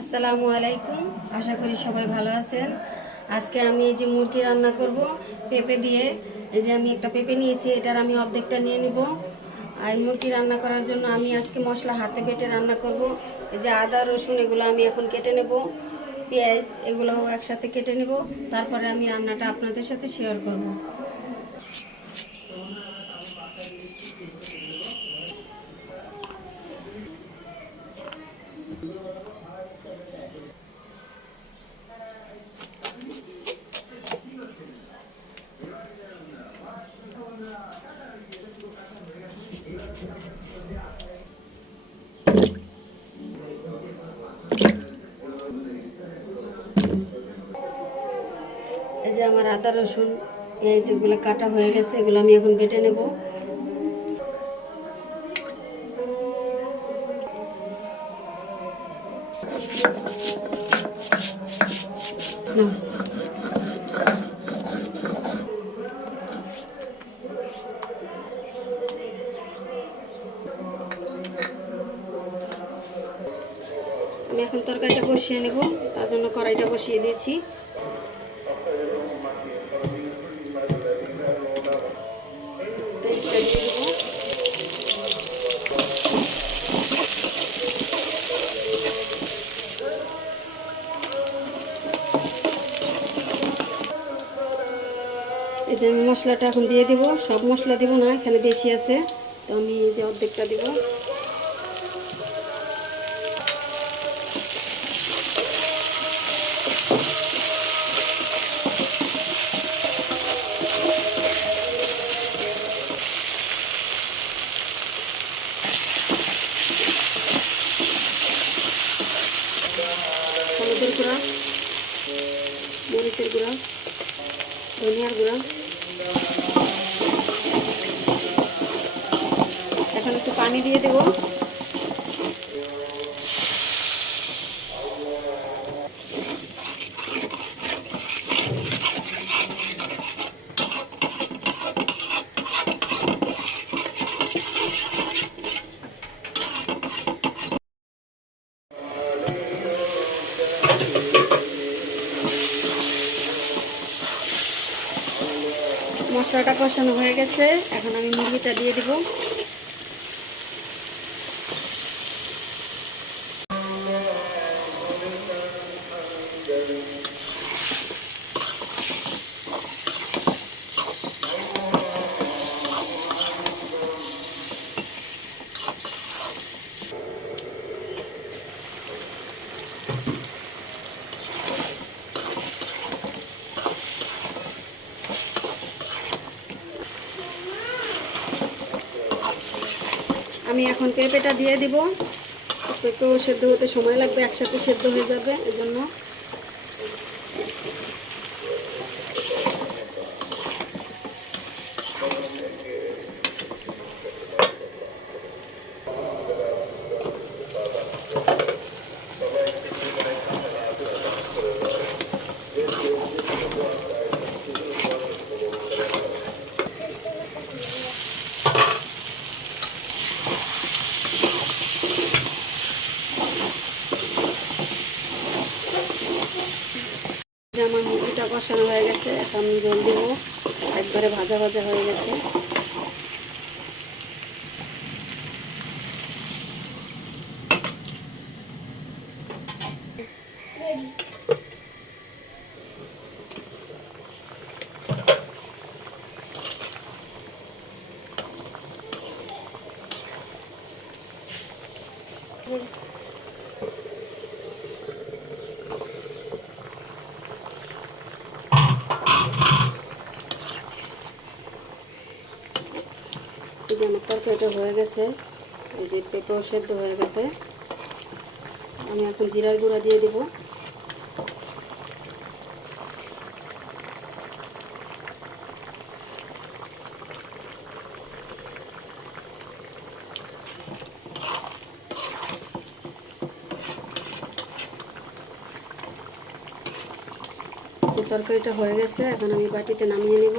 আসসালামু আলাইকুম। আশা করি সবাই ভালো আছেন। আজকে আমি এই যে মুরগি রান্না করব পেঁপে দিয়ে। এই যে আমি একটা পেঁপে নিয়েছি, এটার আমি অর্ধেকটা নিয়ে নিব। আর মুরগি রান্না করার জন্য আমি আজকে মশলা হাতে বেটে রান্না করব। এই যে আদা রসুন এগুলো আমি এখন কেটে নেব, পেঁয়াজ এগুলোও একসাথে কেটে নেব। তারপরে আমি রান্নাটা আপনাদের সাথে শেয়ার করব। এই যে আমার আদা রসুন পেঁয়াজ এগুলো কাটা হয়ে গেছে, এগুলো আমি এখন বেটে নেব। আমি এখন তরকারিটা বসিয়ে নেব, তার জন্য কড়াইটা বসিয়ে দিয়েছি। তেলটা দিয়ে দেবো। এই যে আমি মশলাটা এখন দিয়ে দিব, সব মশলা দিব না, এখানে বেশি আছে, তো আমি এই যে অর্ধেকটা দিব। হলুদের গুঁড়া, মরিচের গুঁড়া, ধনিয়ার গুঁড়া, এখন একটু পানি দিয়ে দেব। মশলাটা কষানো হয়ে গেছে, এখন আমি মুরগিটা দিয়ে দিব। আমি এখন পেঁপেটা দিয়ে দিব। পেঁপেও সেদ্ধ হতে সময় লাগবে, একসাথে সেদ্ধ হয়ে যাবে, এজন্য। আমার মুরগিটা কষানো হয়ে গেছে, এখন আমি জল দেবো। একবারে ভাজা ভাজা হয়ে গেছে। এই যে আমার তরকারিটা হয়ে গেছে, এই যে পেঁপেও সেদ্ধ হয়ে গেছে। আমি এখন জিরার গুঁড়া দিয়ে দেব। তরকারিটা হয়ে গেছে, এখন আমি বাটিতে নামিয়ে নেব।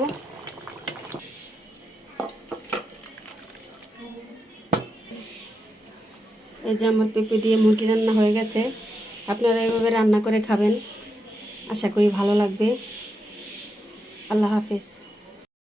এই যে আমার পেঁপে দিয়ে মুরগি রান্না হয়ে গেছে। আপনারা এভাবে রান্না করে খাবেন, আশা করি ভালো লাগবে। আল্লাহ হাফেজ।